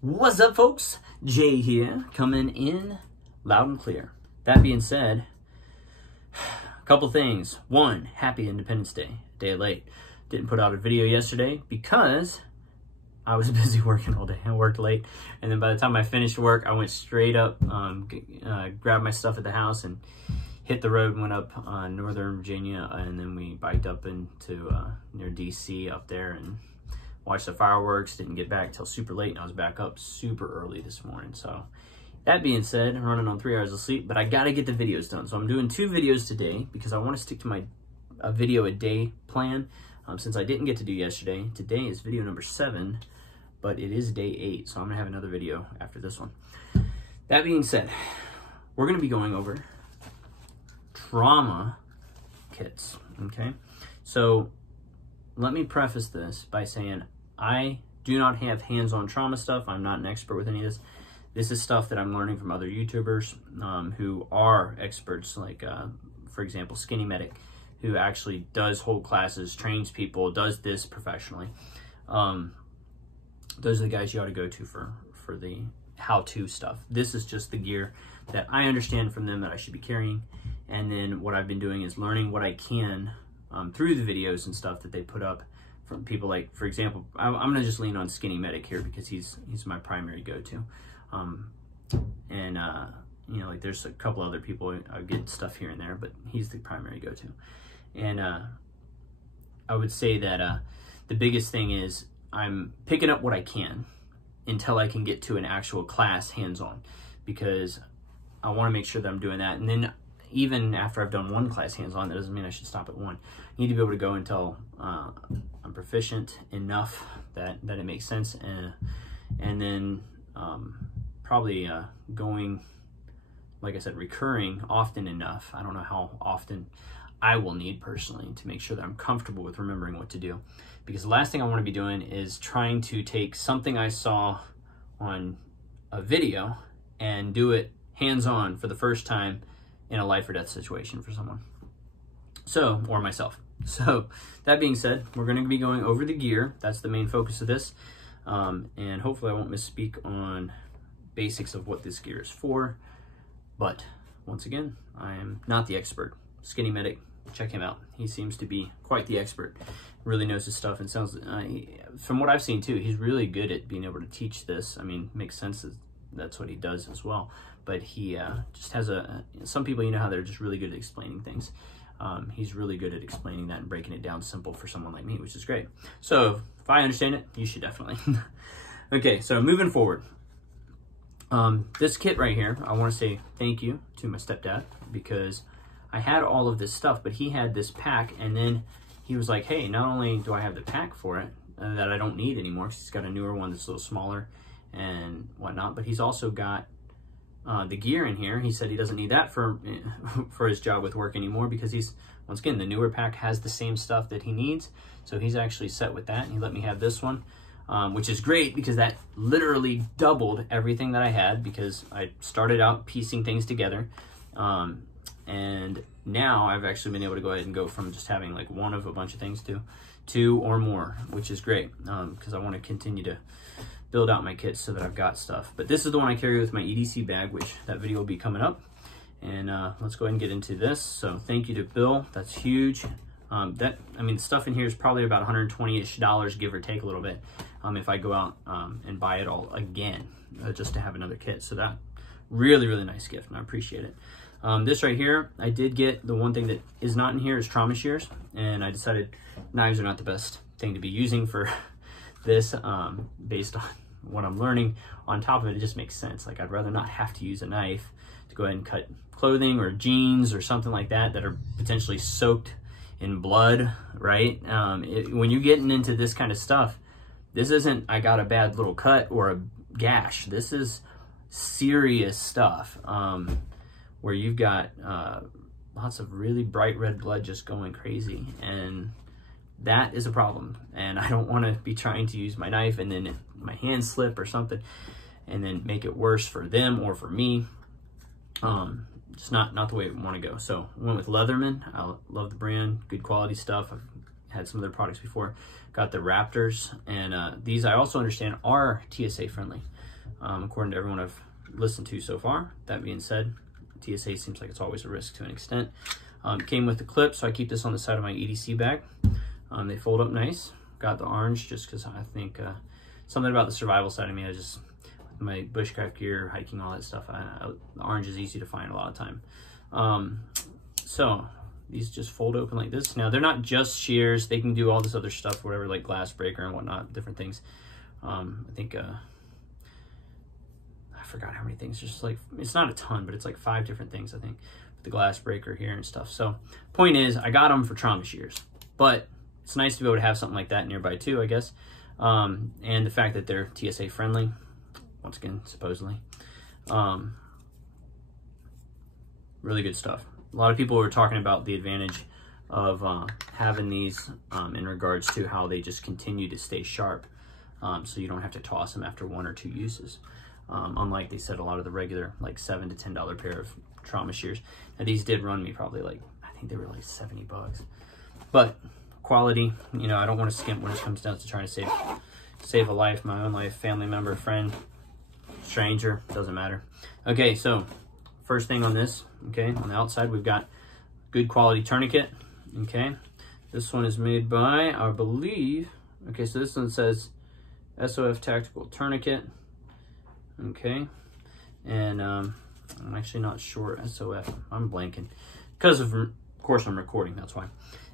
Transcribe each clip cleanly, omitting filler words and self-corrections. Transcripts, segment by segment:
What's up, folks? Jay here, coming in loud and clear. That being said, a couple things. One, happy Independence Day, a day late. Didn't put out a video yesterday because I was busy working all day. I worked late, and then by the time I finished work, I went straight up, grabbed my stuff at the house, and hit the road and went up Northern Virginia, and then we biked up into near DC up there and watched the fireworks. Didn't get back till super late, and I was back up super early this morning. So that being said, I'm running on 3 hours of sleep, but I gotta get the videos done. So I'm doing 2 videos today because I want to stick to my video a day plan. Since I didn't get to do yesterday, today is video number 7, but it is day 8, so I'm gonna have another video after this one. That being said, we're gonna be going over trauma kits, okay? So let me preface this by saying I do not have hands-on trauma stuff. I'm not an expert with any of this. This is stuff that I'm learning from other YouTubers who are experts, like, for example, Skinny Medic, who actually does whole classes, trains people, does this professionally. Those are the guys you ought to go to for the how-to stuff. This is just the gear that I understand from them that I should be carrying. And then what I've been doing is learning what I can through the videos and stuff that they put up from people like, for example, I'm gonna just lean on Skinny Medic here because he's my primary go-to. You know, like there's a couple other people I get stuff here and there, but he's the primary go-to. And I would say that the biggest thing is I'm picking up what I can until I can get to an actual class hands-on, because I want to make sure that I'm doing that. And then even after I've done one class hands-on, that doesn't mean I should stop at one. I need to be able to go until I'm proficient enough that it makes sense, and then probably going, like I said, recurring often enough. I don't know how often I will need personally to make sure that I'm comfortable with remembering what to do, because the last thing I want to be doing is trying to take something I saw on a video and do it hands-on for the first time in a life or death situation for someone, so, or myself. So that being said, we're going to be going over the gear. That's the main focus of this, and hopefully I won't misspeak on basics of what this gear is for. But once again, I am not the expert. Skinny Medic, check him out. He seems to be quite the expert. Really knows his stuff, and sounds, from what I've seen too, he's really good at being able to teach this. I mean, makes sense that that's what he does as well. But he just has some people, you know how they're just really good at explaining things. He's really good at explaining that and breaking it down simple for someone like me, which is great. So if I understand it, you should definitely. Okay, so moving forward. This kit right here, I want to say thank you to my stepdad, because I had all of this stuff, but he had this pack, and then he was like, hey, not only do I have the pack for it that I don't need anymore, because he's got a newer one that's a little smaller and whatnot, but he's also got the gear in here. He said he doesn't need that for his job with work anymore, because he's, once again, the newer pack has the same stuff that he needs, so he's actually set with that, and he let me have this one. Which is great, because that literally doubled everything that I had, because I started out piecing things together. And now I've actually been able to go ahead and go from just having like one of a bunch of things to 2 or more, which is great, because I want to continue to build out my kits so that I've got stuff. But this is the one I carry with my EDC bag, which that video will be coming up. And let's go ahead and get into this. So thank you to Bill. That's huge. I mean, the stuff in here is probably about $120-ish, give or take a little bit, if I go out and buy it all again, just to have another kit. So that really, really nice gift, and I appreciate it. This right here, I did get. The one thing that is not in here is trauma shears, and I decided knives are not the best thing to be using for this, based on what I'm learning. On top of it, it just makes sense. Like, I'd rather not have to use a knife to go ahead and cut clothing or jeans or something like that that are potentially soaked in blood, right? When you're getting into this kind of stuff, this isn't, I got a bad little cut or a gash. This is serious stuff, where you've got lots of really bright red blood just going crazy, and that is a problem. And I don't want to be trying to use my knife and then my hand slip or something and then make it worse for them or for me. Just not the way we want to go. So I went with Leatherman. I love the brand, good quality stuff. I've had some of their products before. Got the Raptors, and these I also understand are TSA friendly, according to everyone I've listened to so far. That being said, TSA seems like it's always a risk to an extent. Came with the clip, so I keep this on the side of my EDC bag. They fold up nice. Got the orange just because I think something about the survival side of me, my bushcraft gear, hiking, all that stuff, the orange is easy to find a lot of time. So these just fold open like this. Now they're not just shears, they can do all this other stuff, whatever, like glass breaker and whatnot, different things. I think I forgot how many things, just like, it's not a ton, but it's like 5 different things, I think, with the glass breaker here and stuff. So point is, I got them for trauma shears, but it's nice to be able to have something like that nearby too, I guess. And the fact that they're TSA friendly, once again, supposedly. Really good stuff. A lot of people were talking about the advantage of having these in regards to how they just continue to stay sharp, so you don't have to toss them after 1 or 2 uses. Unlike, they said, a lot of the regular like $7 to $10 pair of trauma shears. Now these did run me probably like, I think they were like 70 bucks. But quality, you know, I don't want to skimp when it comes down to trying to save a life, my own life, family member, friend, stranger, doesn't matter. Okay, so first thing on this, okay, on the outside we've got good quality tourniquet. Okay, this one is made by, I believe, okay, so this one says SOF Tactical Tourniquet. Okay, and I'm actually not sure. SOF, I'm blanking because of course I'm recording, that's why.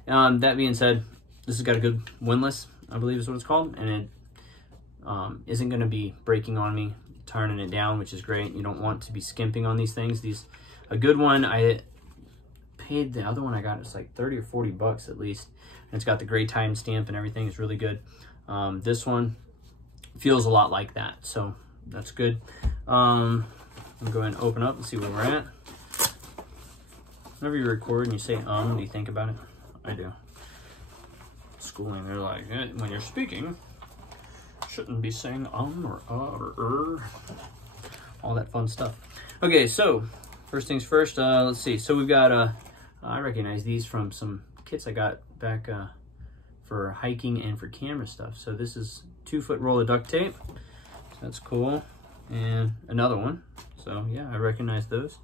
That being said, this has got a good windlass, I believe is what it's called, and it isn't going to be breaking on me, turning it down, which is great. You don't want to be skimping on these things. A good one, I paid, the other one I got, it's like 30 or 40 bucks at least, and it's got the gray time stamp and everything. It's really good. This one feels a lot like that, so that's good. I'm going to go ahead and open up and see where we're at. Whenever you record and you say do you think about it? I do. Schooling, they're like, when you're speaking, shouldn't be saying or or all that fun stuff. Okay, so first things first, let's see. So we've got, I recognize these from some kits I got back for hiking and for camera stuff. So this is 2-foot roll of duct tape. So that's cool. And another one. So yeah, I recognize those.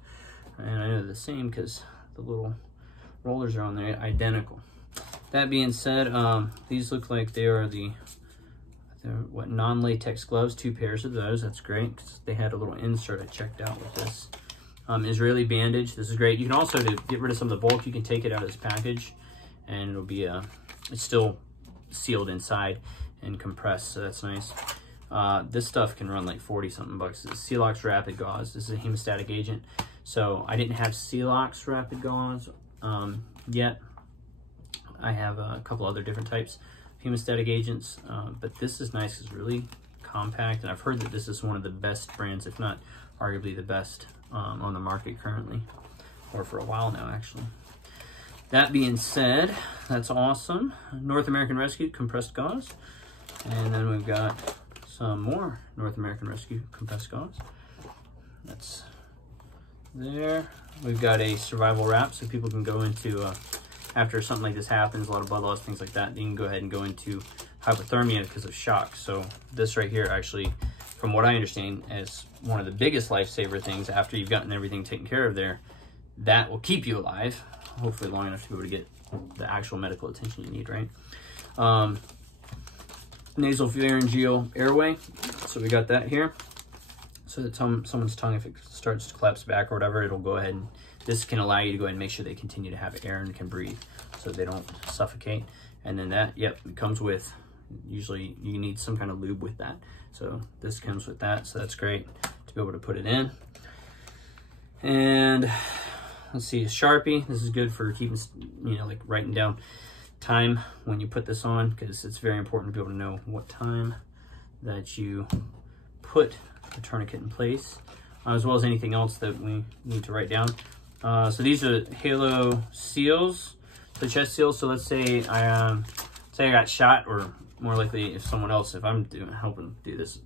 And I know they're the same because the little rollers are on there identical. That being said, these look like they are they're what, non-latex gloves, 2 pairs of those. That's great because they had a little insert I checked out with this. Israeli bandage, this is great. You can also, to get rid of some of the bulk, you can take it out of this package and it'll be it's still sealed inside and compressed, so that's nice. This stuff can run like 40 something bucks. This is Celox Rapid Gauze. This is a hemostatic agent. So I didn't have Celox Rapid Gauze yet. I have a couple other different types of hemostatic agents, but this is nice. It's really compact, and I've heard that this is one of the best brands, if not arguably the best on the market currently, or for a while now actually. That being said, that's awesome. North American Rescue compressed gauze, and then we've got some more North American Rescue compressed gauze. That's there. We've got a survival wrap, so people can go into after something like this happens, a lot of blood loss, things like that, you can go ahead and go into hypothermia because of shock. So this right here actually, from what I understand, is one of the biggest lifesaver things after you've gotten everything taken care of there. That will keep you alive, hopefully long enough to be able to get the actual medical attention you need, right? Nasal pharyngeal airway. So we got that here. So that someone's tongue, if it starts to collapse back or whatever, it'll go ahead and, this can allow you to go ahead and make sure they continue to have air and can breathe so they don't suffocate. And then that, yep, it comes with, usually you need some kind of lube with that. So this comes with that, so that's great to be able to put it in. And let's see, a Sharpie. This is good for keeping, you know, like writing down time when you put this on, because it's very important to be able to know what time that you put the tourniquet in place, as well as anything else that we need to write down. So these are Halo seals, the chest seals. So let's say I got shot, or more likely if someone else, if I'm helping do this,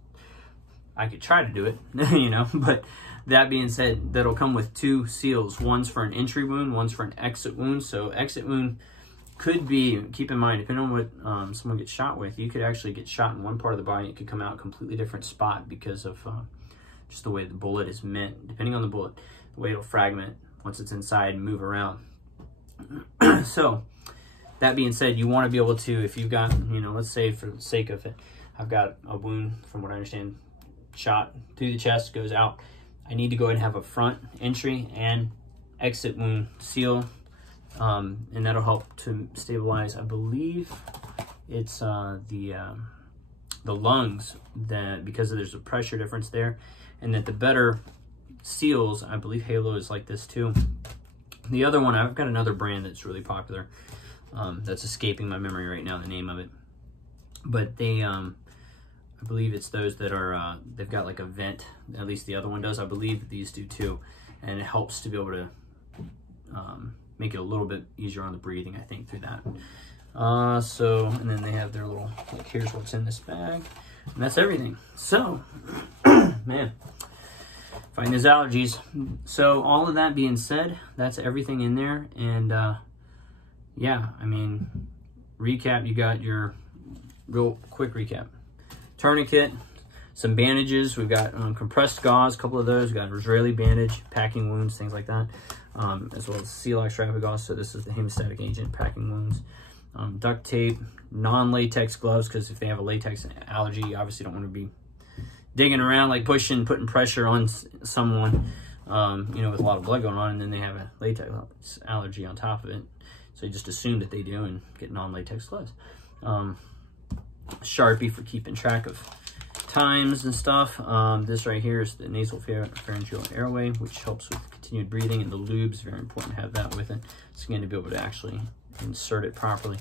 I could try to do it, you know. But that being said, that'll come with 2 seals. One's for an entry wound, one's for an exit wound. So exit wound, could be, keep in mind, depending on what someone gets shot with, you could actually get shot in one part of the body. It could come out a completely different spot because of just the way the bullet is meant, depending on the bullet, the way it'll fragment once it's inside and move around. So that being said, you want to be able to, if you've got, you know, let's say for the sake of it, I've got a wound, from what I understand, shot through the chest, goes out. I need to go ahead and have a front entry and exit wound seal, and that'll help to stabilize. I believe it's the lungs, that because there's a pressure difference there, and that the better seals, I believe Halo is like this too. The other one, I've got another brand that's really popular, that's escaping my memory right now, the name of it, but they I believe it's those that are they've got like a vent, at least the other one does. I believe these do too, and it helps to be able to make it a little bit easier on the breathing, I think, through that. So, and then they have their little, like, here's what's in this bag, and that's everything. So, man, fighting these allergies. So all of that being said, that's everything in there. And yeah, I mean, recap, you got your real quick recap. Tourniquet, some bandages. We've got compressed gauze, a couple of those. We've got an Israeli bandage, packing wounds, things like that, as well as Celox rapid gauze. So this is the hemostatic agent, packing wounds. Duct tape, non-latex gloves, because if they have a latex allergy, you obviously don't want to be digging around, like putting pressure on someone, you know, with a lot of blood going on, and then they have a latex allergy on top of it. So you just assume that they do and get non-latex gloves. Sharpie for keeping track of times and stuff. This right here is the nasal pharyngeal airway, which helps with continued breathing, and the lube's very important to have that with it. It's again to be able to actually insert it properly.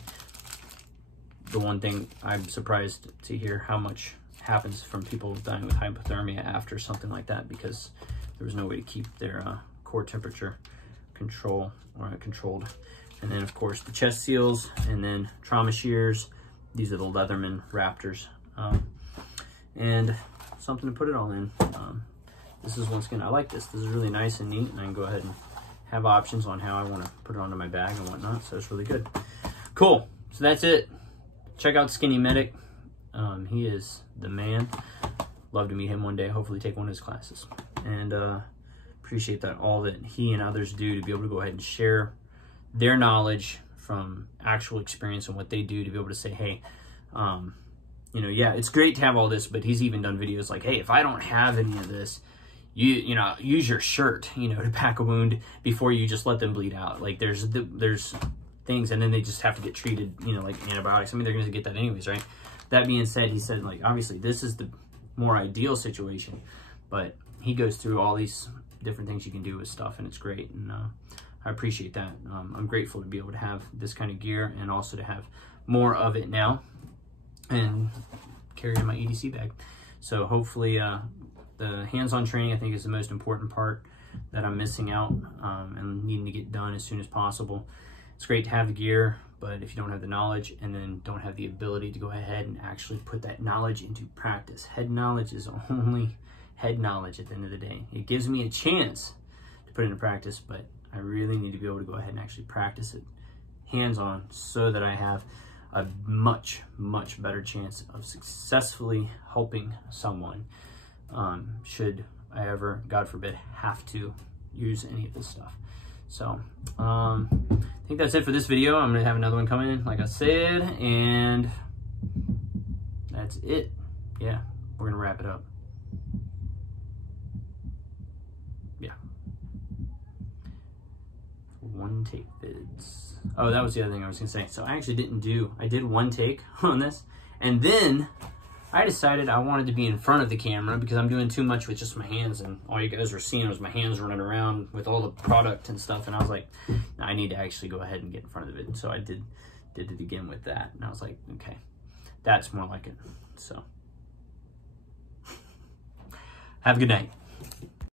The one thing I'm surprised to hear how much happens from people dying with hypothermia after something like that, because there was no way to keep their core temperature controlled. And then of course the chest seals, and then trauma shears. These are the Leatherman Raptors, and something to put it all in. This is, once again, I like this. This is really nice and neat, and I can go ahead and have options on how I want to put it onto my bag and whatnot. So it's really good. Cool. So that's it. Check out Skinny Medic. He is the man. Love to meet him one day. Hopefully take one of his classes. And appreciate that all that he and others do to be able to go ahead and share their knowledge from actual experience and what they do, to be able to say, hey, you know, yeah, it's great to have all this, but he's even done videos like, hey, if I don't have any of this, you know, use your shirt, you know, to pack a wound before you just let them bleed out. Like there's things, and then they just have to get treated, you know, like antibiotics. I mean, they're going to get that anyways, right? That being said, he said, like, obviously this is the more ideal situation, but he goes through all these different things you can do with stuff, and it's great. And I appreciate that. I'm grateful to be able to have this kind of gear, and also to have more of it now and carry it in my EDC bag. So hopefully the hands-on training, I think, is the most important part that I'm missing out and needing to get done as soon as possible. It's great to have the gear, but if you don't have the knowledge and then don't have the ability to go ahead and actually put that knowledge into practice, head knowledge is only head knowledge at the end of the day. It gives me a chance to put it into practice, but I really need to be able to go ahead and actually practice it hands-on, so that I have a much, much better chance of successfully helping someone should I ever, God forbid, have to use any of this stuff. So I think that's it for this video. I'm gonna have another one coming in, like I said, and that's it. Yeah, we're gonna wrap it up. Yeah. One take vids. Oh, that was the other thing I was gonna say. So I actually I did one take on this, and then I decided I wanted to be in front of the camera because I'm doing too much with just my hands, and all you guys were seeing was my hands running around with all the product and stuff, and I was like, I need to actually go ahead and get in front of it. So I did it again with that, and I was like, okay, that's more like it. So have a good night.